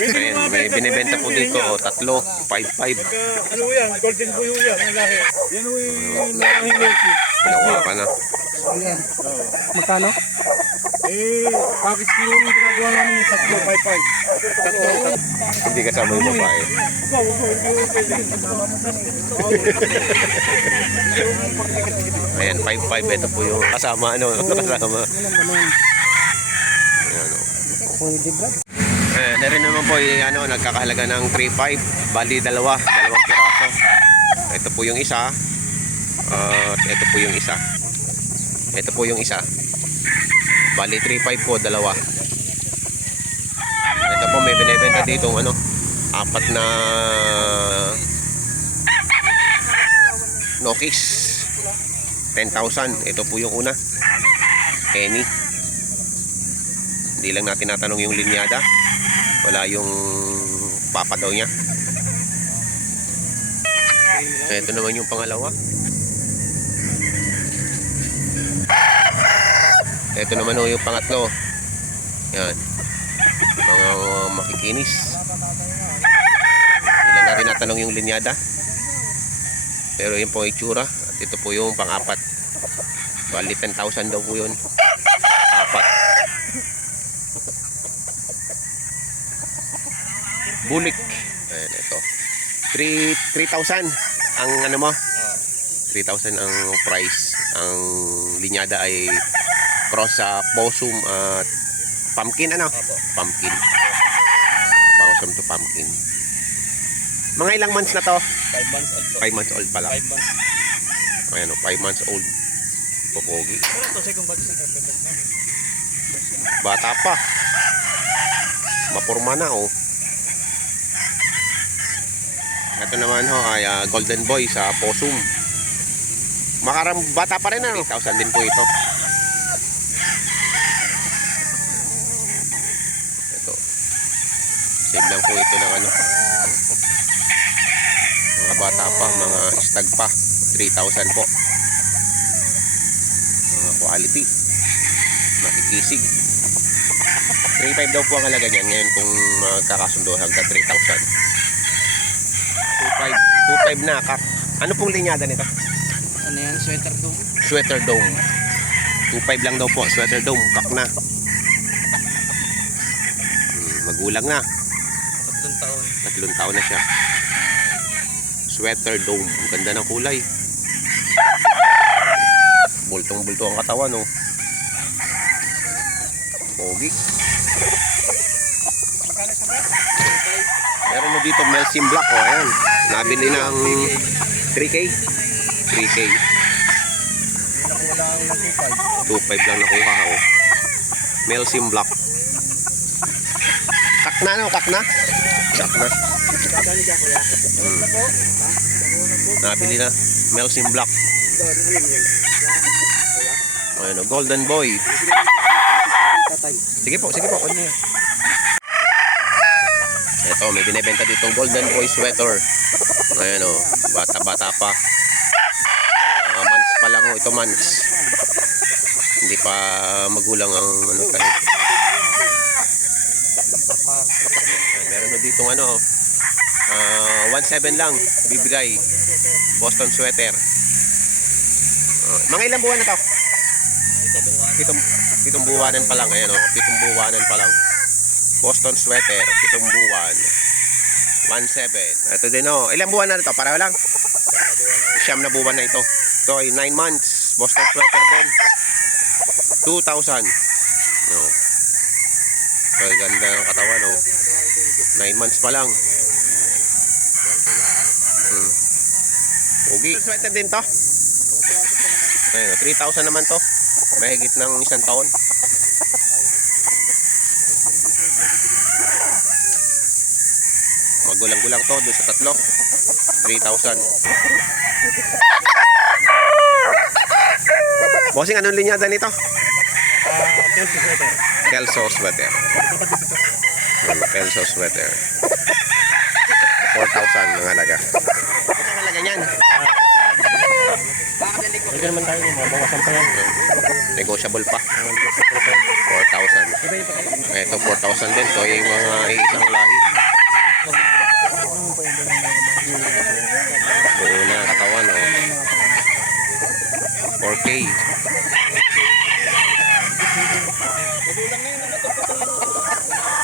Ayan, may binibenta po dito, tatlo, 5-5. Ano yan? Golden Boy yan, ang lahi. Yan o yung lahing Loki. Ginawa pa na. Ayan. Magkano? Pakis kilo yung ginagawa namin yung tatlo, 5-5. Hindi kasama yung babae. Ayan, 5-5. Ito po yung kasama, ano, kasama. Ayan, o. Pwede ba? Rin naman po yung ano, nagkakahalaga ng 3-5. Bali, dalawang piraso. Ito po yung isa. Ito po yung isa. Ito po yung isa. Bali, 3-5 po, dalawa. Ito po, may binibenta dito ano, 4 na Nokis. 10,000. Ito po yung una. Any. Hindi lang natin natanong yung linyada. Wala yung papa daw niya. Ito naman yung pangalawa. Ito naman yung pangatlo. Yan. Mga makikinis. Hindi lang natin natanong yung linyada. Pero yun po yung itsura. At ito po yung pang-apat. Bali 10,000 daw po yun. Apat. Bulik. Ayan, ito. 3,000 ang ano mo? 3,000 ang price. Ang linyada ay cross sa possum at pumpkin, ano? Pumpkin. Possum to pumpkin. Mga ilang months na to? 5 months old. 5 months old pala. 5 months. Ayan o, 5 months old. Popogi. Ano to? Second body sa carpenter na. Bata pa. Mapurma na oh. Ito naman ho ay golden boy sa possum. Bata pa rin ano. 1,000 din po ito. Ito. Save lang po ito ng ano. Mga bata pa, mga stag pa. 3,000 po. Mga quality. Makikisig. 3,500 daw po ang halaga niyan. Ngayon kung magkakasundo hanggang 3,000. 2,500 na kak. Ano pong linyada nito? Ano yan? Sweater dome? Sweater dome. 2,500 lang daw po. Sweater dome. Kak na. Magulang na. 3 taon. 3 taon na siya. Sweater dome. Ang ganda ng kulay. Bultong-bulto ang katawan, oh. Pogi. Meron mo dito Melsim Black, oh, ayan. Nabili ng 3K. 3K. 2,500 lang nakuha, oh. Melsim Black. Kak na, no? Kak na? Kak na. Nabili na. Melsim Black. Ayan, oh, golden boy. Sige po, sige po. Ano yan? Ito, may binibenta ditong golden boy sweater. Ayan o, bata-bata pa. Months pa lang o, ito months. Hindi pa magulang ang ano tayo. Meron na ditong ano, 1,700 lang, bibigay. Boston sweater. Mga ilang buwan na to? 7 buwanan pa lang. Ayan o, 7 buwanan pa lang. Boston sweater, 7 buwan. 1,700. Ito din oh. Ilang buwan na ito? Pareho lang. 9 na buwan na ito. Ito ay 9 months. Boston sweater din. 2,000. No. So, ganda ng katawan oh. 9 months pa lang. Ugi. Sweater din to. Ayun, 3,000 naman to. Mahigit ng 1 taon. Magulang-gulang to doon sa tatlo. 3,000. Bossing, anong linyada nito? Kelso sweater. Kelso sweater. 4,000 ang halaga. Ang halaga niyan. Hindi naman tayo, mabawasan pa yan. Negotiable pa. 4,000. Ito 4,000 din. Ito yung mga isang lahi. Buo na katawan, oh. 4K.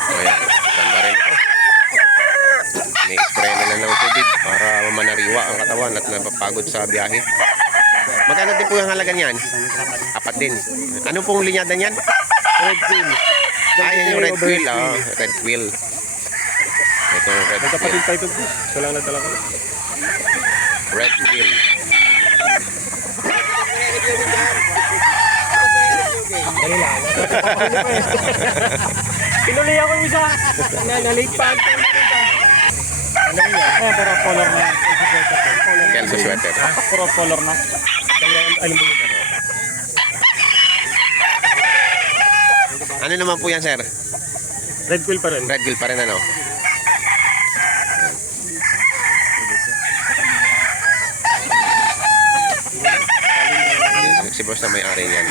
Ayan, ganda rin ito. Ni-spray nila ng tubig para manariwa ang katawan at napapagod sa biyahe. Magkano din po yung halaga niyan? Apat din. Ano pong linyada niyan? Red Queen. Yan yung red quill. Oh, red quill. Ito yung red quill. Kapatid tayo ito. Ito lang natala ko. Red quill. Pinuli ako yung isa. Nalate pa. Ano yan? Puro color na. Kelso sweater. Puro color na. Ano ba yun? Ano naman po yan, sir? Red Quill pa rin. Red quill pa rin, ano? Si boss na may-ari niyan.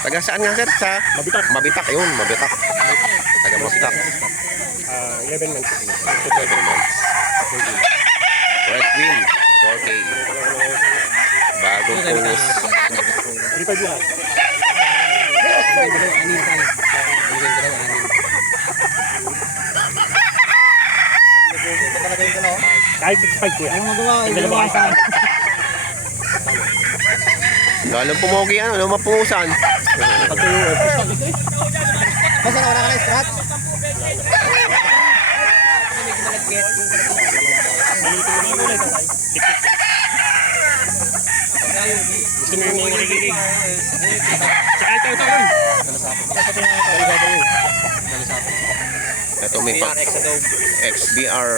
Taga saan nga, sir? Sa Mabitak. Mabitak, yun. Mabitak. Taga Mabitak. 11 months. 11 months. Red quill. 4K. Bagong punos. 3.5 lang. Kahit 6.5 ko yan. Ang magawa, Ang dalawa ka. Lalong pumogi, ano? Lumapungusan. Pagtuyo. Basta na wala ka na strat? Gusto mo yung mga nakikinig? Saka ito. Ito may pa. XBR.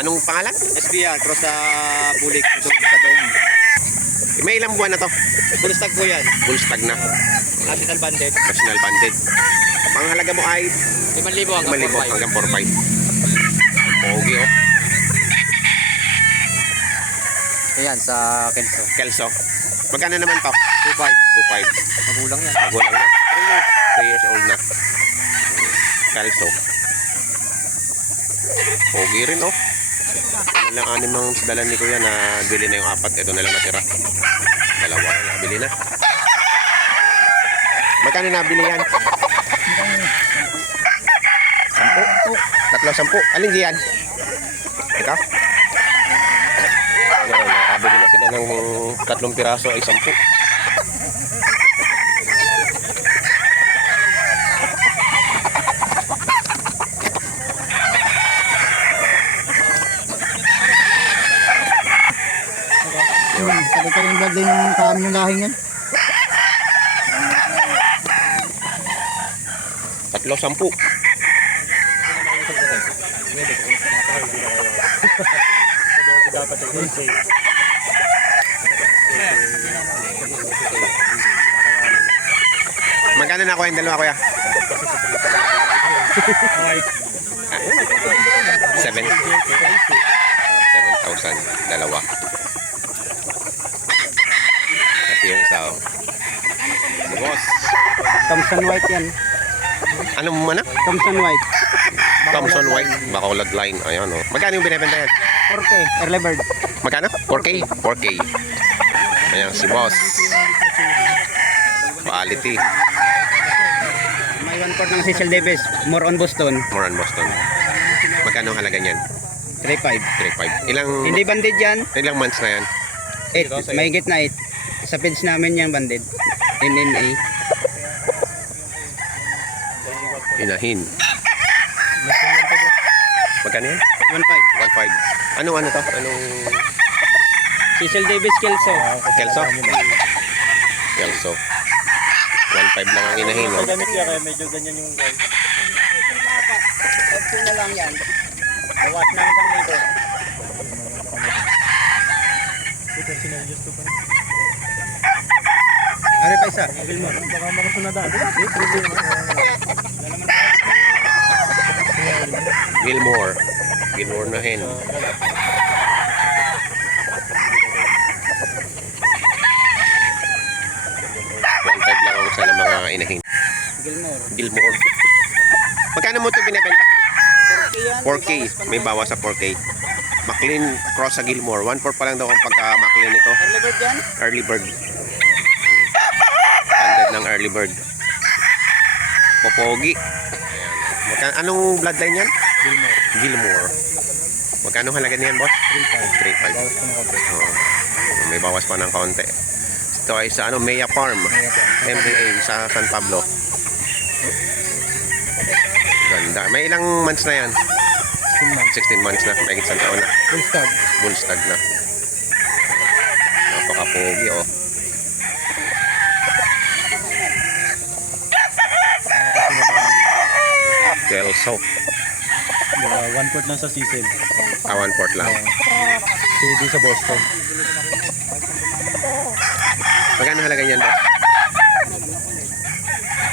Anong pangalan? SBR, cross sa bulik, sa dome. May ilang buwan na to? Bulstag po yan. Bullstag na. Capital banded. National banded. Ang halaga mo ay 5,000 hanggang 5,000 4,500. hanggang 4,500. Pogi, oh. Ayan, sa Kenso. Kelso. Magkano naman to? 2,500. 2,500. Magulang yan. Magulang na. 3 years old na. Kelso. Pogi rin, oh. Ano lang anim ang dalan ni Kuya na bili na yung 4. Ito na lang natira. Dalawa na nabili na. Magkano nabili yan? 10. 10. Alin diyan? Ito? Nakabili na sila ng 3 piraso ay 10. Sabi ka rin blood yung kaano yung lahing yan. 3, 10. Dapat yung safe. Magkano na ako yung dalawa, Kuya? 7. 7,000. Dalawa. At yung isa, oh. Si boss. Thompson White yan. Ano mo na? Thompson White. Thompson White. Bacolod line. Ayan, oh. Magkano yung binibenta yan? 4K. Early bird. Magkano? 4K? 4K. Ayan, si boss. Quality. May 1/4 ng Cecil Davis. More on Boston. More on Boston. Magkano ang halaga niyan? 3,500. 3,500. Hindi banded yan. Ilang months na yan? 8. May na 8. Sa page namin yan banded. NNA. Inahin. Magkano yan? 1,500. 1,500. Ano to? Anong Cecil Davis Kelso. Kelso? Kelso. 1,500 lang ang inahin, no? Gamit niya kaya medyo ganyan yung guys. Ito na lang yan. Bawas na isang dito. Ano pa isa? Baka makasunada. Gilmore. Gilmore na hen. 1,500 lang ang isa ng mga inahin. Gilmore. Gilmore. Magkano mo ito binibenta? 4K. May bawas sa 4K. McLean cross sa Gilmore. 1/4 pa lang daw ang pagka McLean ito. Early bird yan? Early bird. Standard ng early bird. Popogi. Ayan. Anong bloodline yan? Gilmore. Magkano halaga niyan, boss? 3.5. Oo. May bawas pa ng kaunti. Ito ay sa Mea Farm. MDA sa San Pablo. Ganda. May ilang months na yan? 16 months na. May isang taon na. Bullstag na. Napaka-pogi, oh. Kelso. 1/4 lang sa Cecil. 1/4 lang. CD sa Boston. Magkano halaga niyan, boss?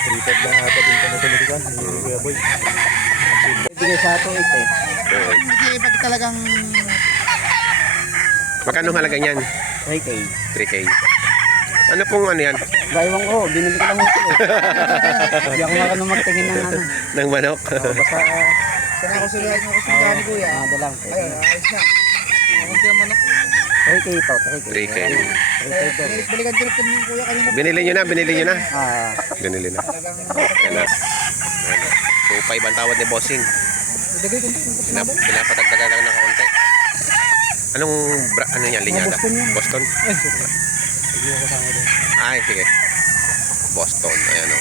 3/5 lang ata din sa Tumitikan. Kuya Boy. Bigay sa ato 8 eh. Hindi, pag talagang Magkano halaga niyan? 3K. 3K. Ano pong yan? gaiwang ko, binili ko lang ito eh. Hindi ako marunong magtingin ng ano. Ng manok? Basta, Sana ako sulahan ako sa ni Kuya. ano lang. Ayun, ayos na. Kunti ang manok. 3K ito, 3K. 3K. Balikan din natin yung Kuya kanina. Binili nyo na, binili nyo na. Ah, Binili na. Ayan na. 2.5 ang tawad ni Bossing. Dagay kunti yung sinabi. Pinapatagdagan lang ng kaunti. Anong ano yan, linyada? Boston yan. Boston? Ay, sige. Sige ako sama doon. Ay, sige. Boston. Ayan o.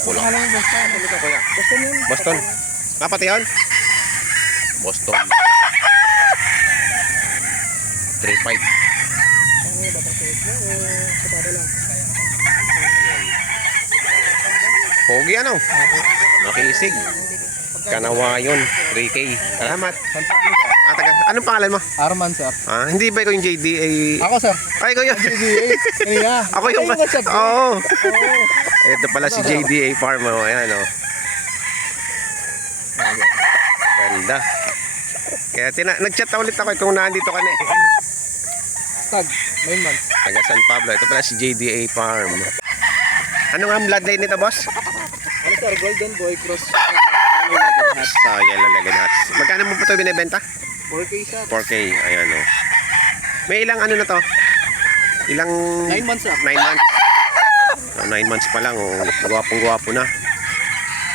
Pulok. Ano yung basta? Ano ito, kuya? Basta yun. Boston. Ah, pati yun? Boston. 3.5. Pogi ano? Nakisig. Kanawayon. 3K. Salamat. Anong pangalan mo? Arman, sir. Hindi ba ikaw yung JDA? Ako, sir. Ay, ikaw yun. Kanina. Ako yung... Ay, what's up, bro? Oo. Ito pala si JDA Farm. Oh. Ayan, oh. Ganda. Kaya nag-chat ulit ako kung nandito ka na eh. Tag. 9 months. Taga San Pablo. Ito pala si JDA Farm. Ano nga ang bloodline nito, boss? Ano, sir? Golden Boy Cross. Sa Yellow Legged Hats. Magkano mo po ito binibenta? 4K, sir. 4K. Ayan, oh. May ilang ano na to? Ilang... 9 months, sir. 9 months. 9 months pa lang, oh. Gwapong-gwapo na.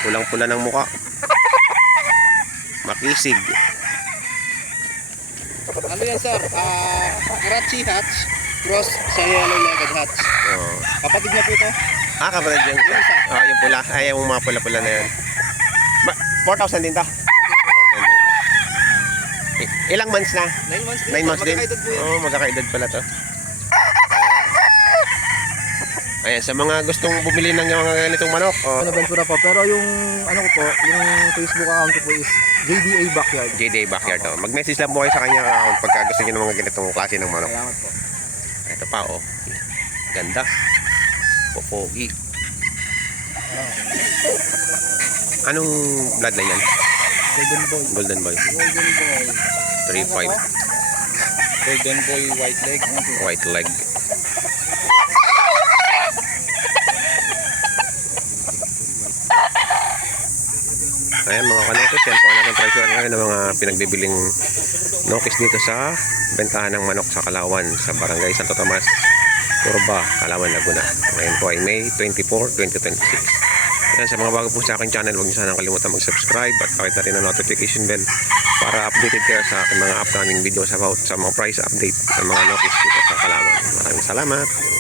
Pulang-pula ng muka. Makisig. Ano yan, sir? Karachi Hats. Cross sa Yellow Legged Hats. Oh. Kapatid na po ito. Kapatid yung... yung pula. Ay, yung mga pula-pula na yan. 4,000 din ta. 4,000 din ta. Ilang months na? 9 months din. 9 months din? Magkakaedad po yan. Oo, magkakaedad pala to. Ayan, sa mga gustong bumili ng mga ganitong manok. Oh, Ano Ventura po. Pero yung ano ko po, yung Facebook account ko po is JDA Backyard. JDA Backyard. Oh. Mag-message lang po kayo sa kanya account pagka gusto nyo ng mga ganitong klase ng manok. Salamat po. Ito pa, oh. Ganda. Popogi. Anong bloodline yan? Golden Boy. Golden Boy. Golden Boy. 3.5. Golden Boy White Leg. White leg. Ayan mga kanokis, yan po ang natin presyo ngayon ng mga pinagbibiling nokis dito sa bentahan ng manok sa Kalawan sa Barangay Santo Tomas, Turba, Kalawan, Laguna. Ngayon po ay May 24, 2026. Ayan, sa mga bago po sa aking channel, huwag niyo sanang kalimutan mag-subscribe at pakita rin ang notification bell para updated kayo sa aking mga upcoming videos about sa mga price update ng mga nokis dito sa Kalawan. Maraming salamat!